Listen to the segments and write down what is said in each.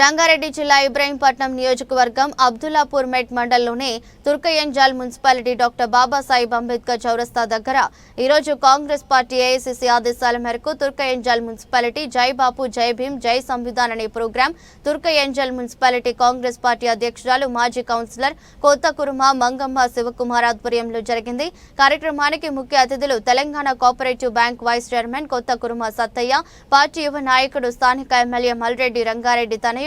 రంగారెడ్డి జిల్లా ఇబ్రహీంపట్నం నియోజకవర్గం అబ్దుల్లాపూర్ మెట్ మండలంలోని తుర్కయంజాల్ మున్సిపాలిటీ డాక్టర్ బాబాసాహెబ్ అంబేద్కర్ చౌరస్తా దగ్గర ఈరోజు కాంగ్రెస్ పార్టీ ఏఐసీసీ ఆదేశాల మేరకు తుర్కయంజాల్ మున్సిపాలిటీ జై బాపు జై భీమ్ జై సంవిధాన్ అనే program Turkayamjal municipality Congress party అధ్యక్షురాలు మాజీ కౌన్సిలర్ కొత్తకురుమ మంగమ్మ శివకుమార్ ఆధ్వర్యంలో జరిగింది। కార్యక్రమానికి ముఖ్య అతిథులు Telangana cooperative bank vice chairman Kothakuruma Sattaiah, party యువ నాయకుడు స్థానిక ఎమ్మెల్యే మల్రెడ్డి రంగారెడ్డి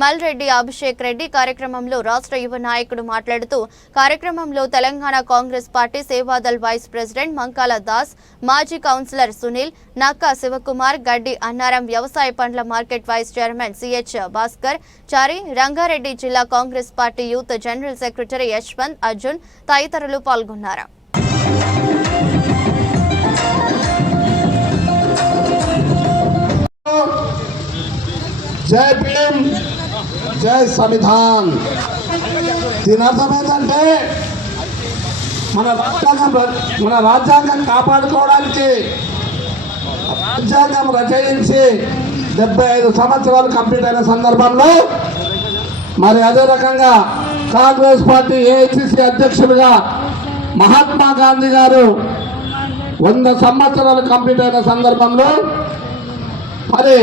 మల్రెడ్డి అభిషేక్ రెడ్డి కార్యక్రమంలో రాష్ట్ర యువ నాయకుడు మాట్లాడుతూ కార్యక్రమంలో Telangana Congress party Sevadal vice president Mankala Das, మాజీ కౌన్సిలర్ సునీల్, నక్కా శివకుమార్, గడ్డి అన్నారం వ్యవసాయ పండ్ల market vice chairman CH Bhaskar Chari, Rangareddy జిల్లా Congress party youth general secretary Yashwant, Arjun తదితరులు పాల్గొన్నారు। जय भीम जय संविधान దీని అర్థం ఏంటంటే మన రాజ్యాంగం కాపాడుకోవడానికి రాజ్యాంగం రచయించి 75 సంవత్సరాలు కంప్లీట్ అయిన సందర్భంలో మరి అదే రకంగా కాంగ్రెస్ పార్టీ ఏఐసీసీ అధ్యక్షులుగా మహాత్మా గాంధీ గారు 100 సంవత్సరాలు కంప్లీట్ అయిన సందర్భంలో మరి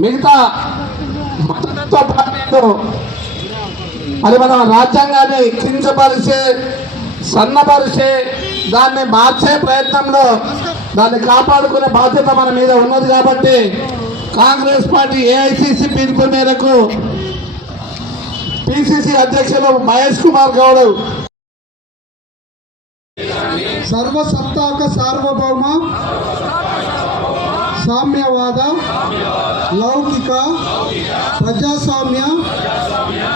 మిగతా మతంతో పాటు మరి మన రాజ్యాంగాన్ని కించపరిచే సన్నపరిచే దాన్ని మార్చే ప్రయత్నంలో దాన్ని కాపాడుకునే బాధ్యత మన మీద ఉన్నది కాబట్టి కాంగ్రెస్ పార్టీ ఏఐసీసీ పిలుపు మేరకు పిసిసి అధ్యక్షులు మహేష్ కుమార్ గౌడ్ సర్వసత్తాక సార్వభౌమ సామ్యవాద లౌకిక ప్రజాస్వామ్య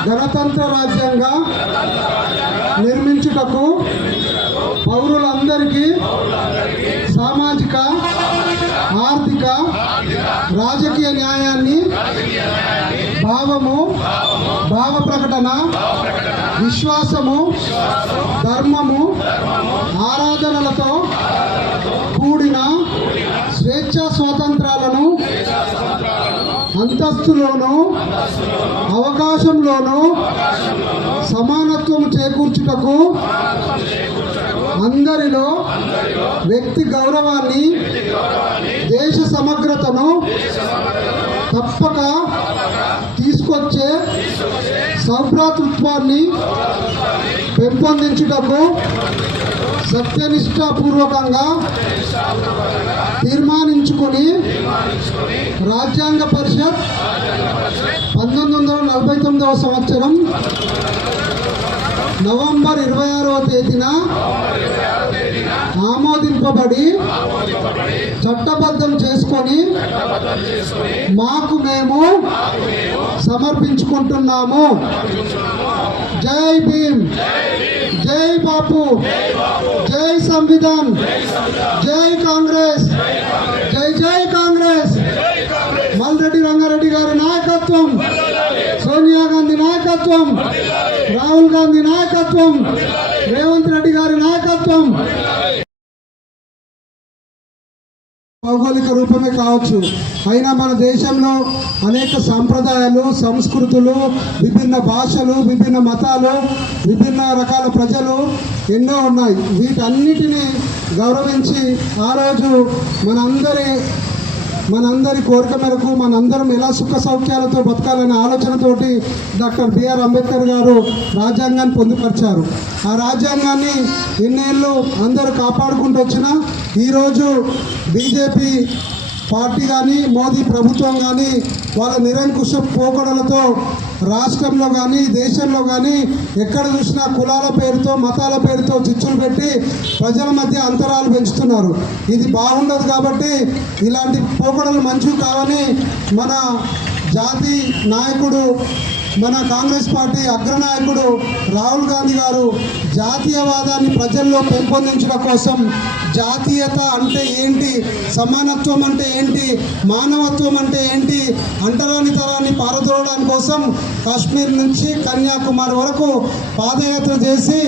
గణతంత్ర రాజ్యంగా నిర్మించుటకు పౌరులందరికీ సామాజిక ఆర్థిక రాజకీయ న్యాయాన్ని భావ ప్రకటన విశ్వాసము ధర్మము ఆరాధనలతో కూడిన స్వేచ్ఛా స్వాతంత్రాలను అంతస్తులోను అవకాశంలోను సమానత్వం చేకూర్చుటకు అందరిలో వ్యక్తి గౌరవాన్ని దేశ సమగ్రతను తప్పక తీసుకొచ్చే సౌభ్రాతృత్వాన్ని పెంపొందించుటకు సత్యనిష్టాపూర్వకంగా తీర్మానించుకొని రాజ్యాంగ పరిషత్ 1949వ సంవత్సరం నవంబర్ 26వ తేదీన ఆమోదింపబడి చట్టబద్ధం చేసుకొని మాకు మేము సమర్పించుకుంటున్నాము। జై భీమ్, జై బాపు, జై సంవిధాన్, జై కాంగ్రెస్, జై జై కాంగ్రెస్। మల్రెడ్డి రంగారెడ్డి గారి నాయకత్వం, సోనియా గాంధీ నాయకత్వం, రాహుల్ గాంధీ నాయకత్వం, రేవంత్ రెడ్డి గారి నాయకత్వం భౌగోళిక రూపమే కావచ్చు, అయినా మన దేశంలో అనేక సాంప్రదాయాలు, సంస్కృతులు, విభిన్న భాషలు, విభిన్న మతాలు, విభిన్న రకాల ప్రజలు ఎన్నో ఉన్నాయి। వీటన్నిటినీ గౌరవించి ఆ రోజు మనందరి కోరిక మేరకు మనందరం ఎలా సుఖ సౌఖ్యాలతో బతకాలనే ఆలోచనతోటి డాక్టర్ బిఆర్ అంబేద్కర్ గారు రాజ్యాంగాన్ని పొందుపరిచారు। ఆ రాజ్యాంగాన్ని ఇన్నేళ్ళు అందరూ కాపాడుకుంటూ వచ్చినా ఈరోజు బీజేపీ పార్టీ కానీ మోదీ ప్రభుత్వం కానీ వాళ్ళ నిరంకుశ పోకడలతో రాష్ట్రంలో కానీ దేశంలో కానీ ఎక్కడ చూసినా కులాల పేరుతో మతాల పేరుతో చిచ్చులు పెట్టి ప్రజల మధ్య అంతరాలు పెంచుతున్నారు। ఇది బాగుండదు కాబట్టి ఇలాంటి పోకడలు మంచివి కావని మన జాతి నాయకుడు, మన కాంగ్రెస్ పార్టీ అగ్రనాయకుడు రాహుల్ గాంధీ గారు జాతీయవాదాన్ని ప్రజల్లో పెంపొందించడం కోసం జాతీయత అంటే ఏంటి, సమానత్వం అంటే ఏంటి, మానవత్వం అంటే ఏంటి, అంటరానితనాన్ని పారదోలడం కోసం కాశ్మీర్ నుంచి కన్యాకుమారి వరకు పాదయాత్ర చేసి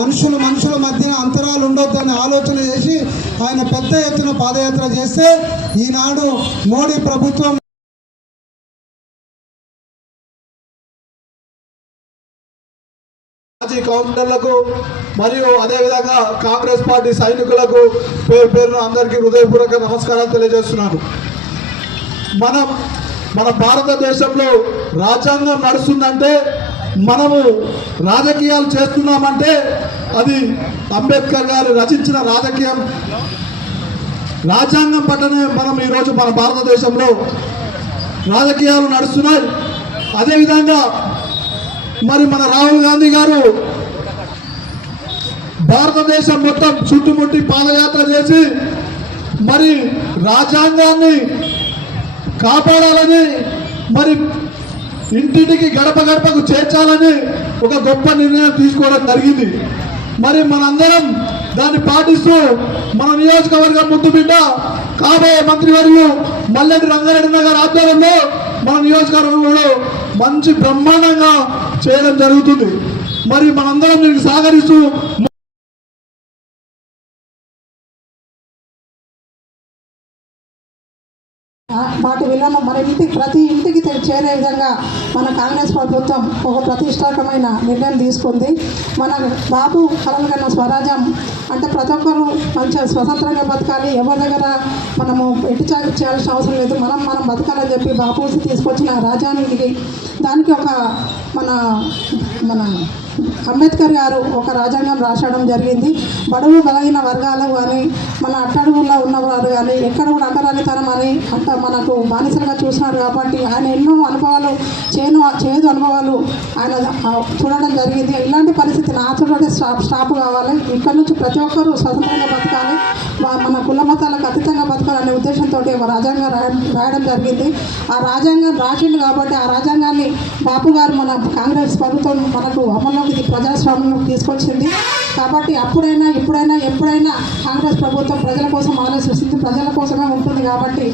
మనుషుల మధ్యన అంతరాలు ఉండొద్దని ఆలోచన చేసి ఆయన పెద్ద ఎత్తున పాదయాత్ర చేస్తే ఈనాడు మోడీ ప్రభుత్వం మాజీ కౌన్సిలర్లకు మరియు అదేవిధంగా కాంగ్రెస్ పార్టీ సైనికులకు పేరు పేరున అందరికీ హృదయపూర్వక నమస్కారాలు తెలియజేస్తున్నాను. మన భారతదేశంలో రాజ్యాంగం నడుస్తుందంటే, మనము రాజకీయాలు చేస్తున్నామంటే అది అంబేద్కర్ గారు రచించిన రాజ్యాంగం పట్లనే మనం ఈరోజు మన భారతదేశంలో రాజకీయాలు నడుస్తున్నాయి. అదేవిధంగా మరి మన రాహుల్ గాంధీ గారు భారతదేశం మొత్తం చుట్టుముట్టి పాదయాత్ర చేసి మరి రాజ్యాంగాన్ని కాపాడాలని, మరి ఇంటింటికి గడప గడపకు చేర్చాలని ఒక గొప్ప నిర్ణయం తీసుకోవడం జరిగింది. మరి మనందరం దాన్ని పాటిస్తూ మన నియోజకవర్గం ముద్దుబిడ్డ కాబోయే మంత్రివర్యులు మల్లెడ్డి రంగారెడ్డి నగర్ ఆధ్వర్యంలో మన నియోజకవర్గంలో మంచి బ్రహ్మాండంగా చేయడం జరుగుతుంది. మరి మనందరం దీనికి సహకరిస్తూ వాటి విలువను ప్రతి ఇంటికి చేరే విధంగా మన కాంగ్రెస్ ప్రభుత్వం ఒక ప్రతిష్టాత్మకమైన నిర్ణయం తీసుకుంది. మన బాబు కలలు కన్న స్వరాజ్యం అంటే ప్రతి ఒక్కరు మంచిగా స్వతంత్రంగా బతకాలి, ఎవరి దగ్గర మనము ఎట్టిచాకి చేయాల్సిన అవసరం లేదు, మనం బతకాలని చెప్పి బాబు తీసుకొచ్చిన రాజ్యానికి దానికి ఒక మన అంబేద్కర్ గారు ఒక రాజ్యాంగం రాసడం జరిగింది. బడుగు బలహీన వర్గాలు కానీ మన అట్టడుగుల్లో ఉన్నవారు కానీ ఎక్కడ కూడా అంటరానితనం అని మనకు బానిసలుగా చూసినారు. కాబట్టి ఆయన ఎన్నో అనుభవాలు చేదు అనుభవాలు ఆయన చూడడం జరిగింది. ఇలాంటి పరిస్థితి నా చూడండి స్టాప్ కావాలి, ఇక్కడ నుంచి ప్రతి ఒక్కరూ స్వతంత్రంగా బతకాలి, మన కుల మతాలకు అతీతంగా బతకాలనే ఉద్దేశంతో రాజ్యాంగం రాయడం జరిగింది. ఆ రాజ్యాంగం రాసింది కాబట్టి ఆ రాజ్యాంగాన్ని బాపు గారు మన కాంగ్రెస్ ప్రభుత్వం మనకు అమల్లోకి ప్రజాస్వామ్యంలోకి తీసుకొచ్చింది. కాబట్టి అప్పుడైనా ఇప్పుడైనా ఎప్పుడైనా కాంగ్రెస్ ప్రభుత్వం ప్రజల కోసం ఆలోచిస్తుంది, ప్రజల కోసమే ఉంటుంది. కాబట్టి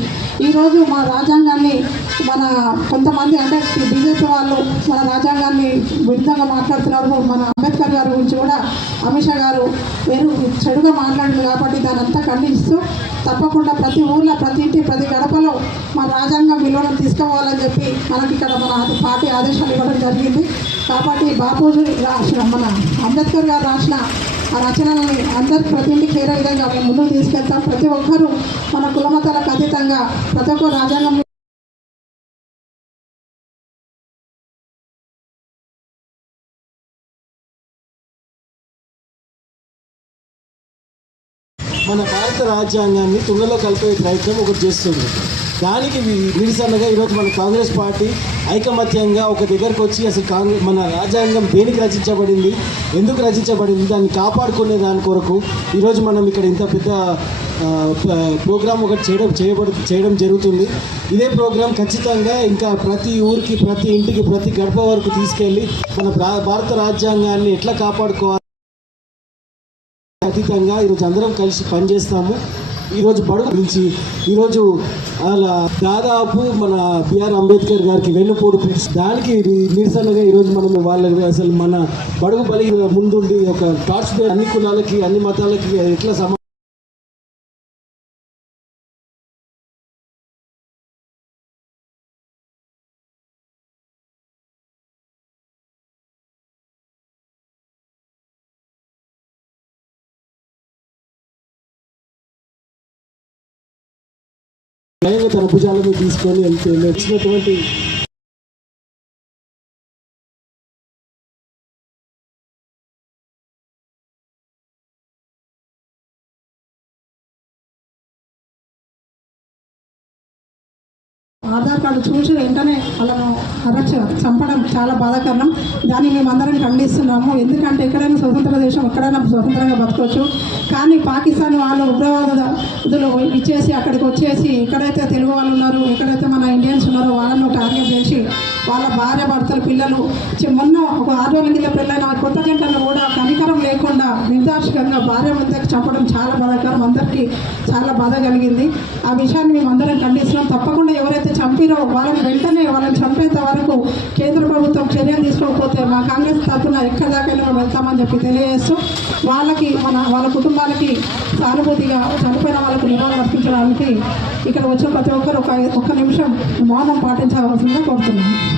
ఈరోజు మన రాజ్యాంగాన్ని కొంతమంది అంటే బీజేపీ వాళ్ళు మన రాజ్యాంగాన్ని విరుద్ధంగా మాట్లాడుతున్నారు. మన అంబేద్కర్ గారి గురించి కూడా అమిత్ షా గారు చెడుగా మాట్లాడింది. కాబట్టి దాని అంతా ఖండిస్తూ తప్పకుండా ప్రతి ఊళ్ళో ప్రతి ఇంటి ప్రతి గడపలో మన రాజ్యాంగం విలువలను తీసుకుపోవాలని చెప్పి మనకి ఇక్కడ మన పార్టీ ఆదేశాలు ఇవ్వడం జరిగింది. కాబట్టి బాపూజీ మన అంబేద్కర్ గారు రాసిన ఆ రచనలని అందరికి ప్రతి ఇంటికి చేరే విధంగా మేము ముందుకు తీసుకెళ్తాం. ప్రతి ఒక్కరూ మన కులమతాలకు అతీతంగా ప్రతి ఒక్క రాజ్యాంగం మన భారత రాజ్యాంగాన్ని తుంగలో కలిపే ప్రయత్నం ఒకటి చేస్తుంది. దానికి నిరసనగా ఈరోజు మన కాంగ్రెస్ పార్టీ ఐకమత్యంగా ఒక దగ్గరకు వచ్చి అసలు మన రాజ్యాంగం దేనికి రచించబడింది, ఎందుకు రచించబడింది, దాన్ని కాపాడుకునే దాని కొరకు ఈరోజు మనం ఇక్కడ ఇంత పెద్ద ప్రోగ్రాం ఒకటి చేయడం జరుగుతుంది. ఇదే ప్రోగ్రాం ఖచ్చితంగా ఇంకా ప్రతి ఊరికి ప్రతి ఇంటికి ప్రతి గడప వరకు తీసుకెళ్ళి మన భారత రాజ్యాంగాన్ని ఎట్లా కాపాడుకోవాలి అతీతంగా ఈరోజు అందరం కలిసి పనిచేస్తాము. ఈరోజు బడుగు గురించి ఈరోజు అలా దాదాపు మన బిఆర్ అంబేద్కర్ గారికి వెన్నుపోటు దానికి నిరసనగా ఈరోజు మనం వాళ్ళకి అసలు మన బడుగు బలి ముందుండి ఒక థాట్స్ అన్ని కులాలకి అన్ని మతాలకి ఎట్లా తన భుజాల మీద తీసుకొని వెళ్తే వచ్చినటువంటి ఆధార్ కార్డు చూసి వెంటనే వాళ్ళను చంపడం చాలా బాధాకరణం. దాన్ని మేమందరం ఖండిస్తున్నాము. ఎందుకంటే ఎక్కడైనా స్వతంత్ర దేశం ఎక్కడైనా స్వతంత్రంగా బతకొచ్చు. కానీ పాకిస్తాన్ వాళ్ళు ఉగ్రవాదులు ఇచ్చేసి అక్కడికి వచ్చేసి ఎక్కడైతే తెలుగు వాళ్ళు ఉన్నారో ఎక్కడైతే మన ఇండియన్స్ ఉన్నారో వాళ్ళను టార్గెట్ చేసి వాళ్ళ భార్య భర్తలు పిల్లలు మొన్న ఒక 6 రోజుల కింద పెళ్ళైన కొత్త జంటలను కూడా కనికరం లేకుండా నిర్దాక్షికంగా భార్య ముందుకు చంపడం చాలా బాధాకరం. అందరికీ చాలా బాధ కలిగింది. ఆ విషయాన్ని మేము అందరం ఖండిస్తున్నాం. తప్పకుండా ఎవరైతే చంపిరో వాళ్ళని చంపేంత వరకు కేంద్ర ప్రభుత్వం చర్యలు తీసుకోకపోతే మా కాంగ్రెస్ తరఫున ఎక్కడి దాకైనా మేము వెళ్తామని చెప్పి తెలియజేస్తూ వాళ్ళ కుటుంబాలకి సానుభూతిగా చనిపోయిన వాళ్ళకు నివాళులు అర్పించడానికి ఇక్కడ వచ్చిన ప్రతి ఒక్కరు ఒక్క నిమిషం మౌనం పాటించవలసిందిగా కోరుతున్నాను.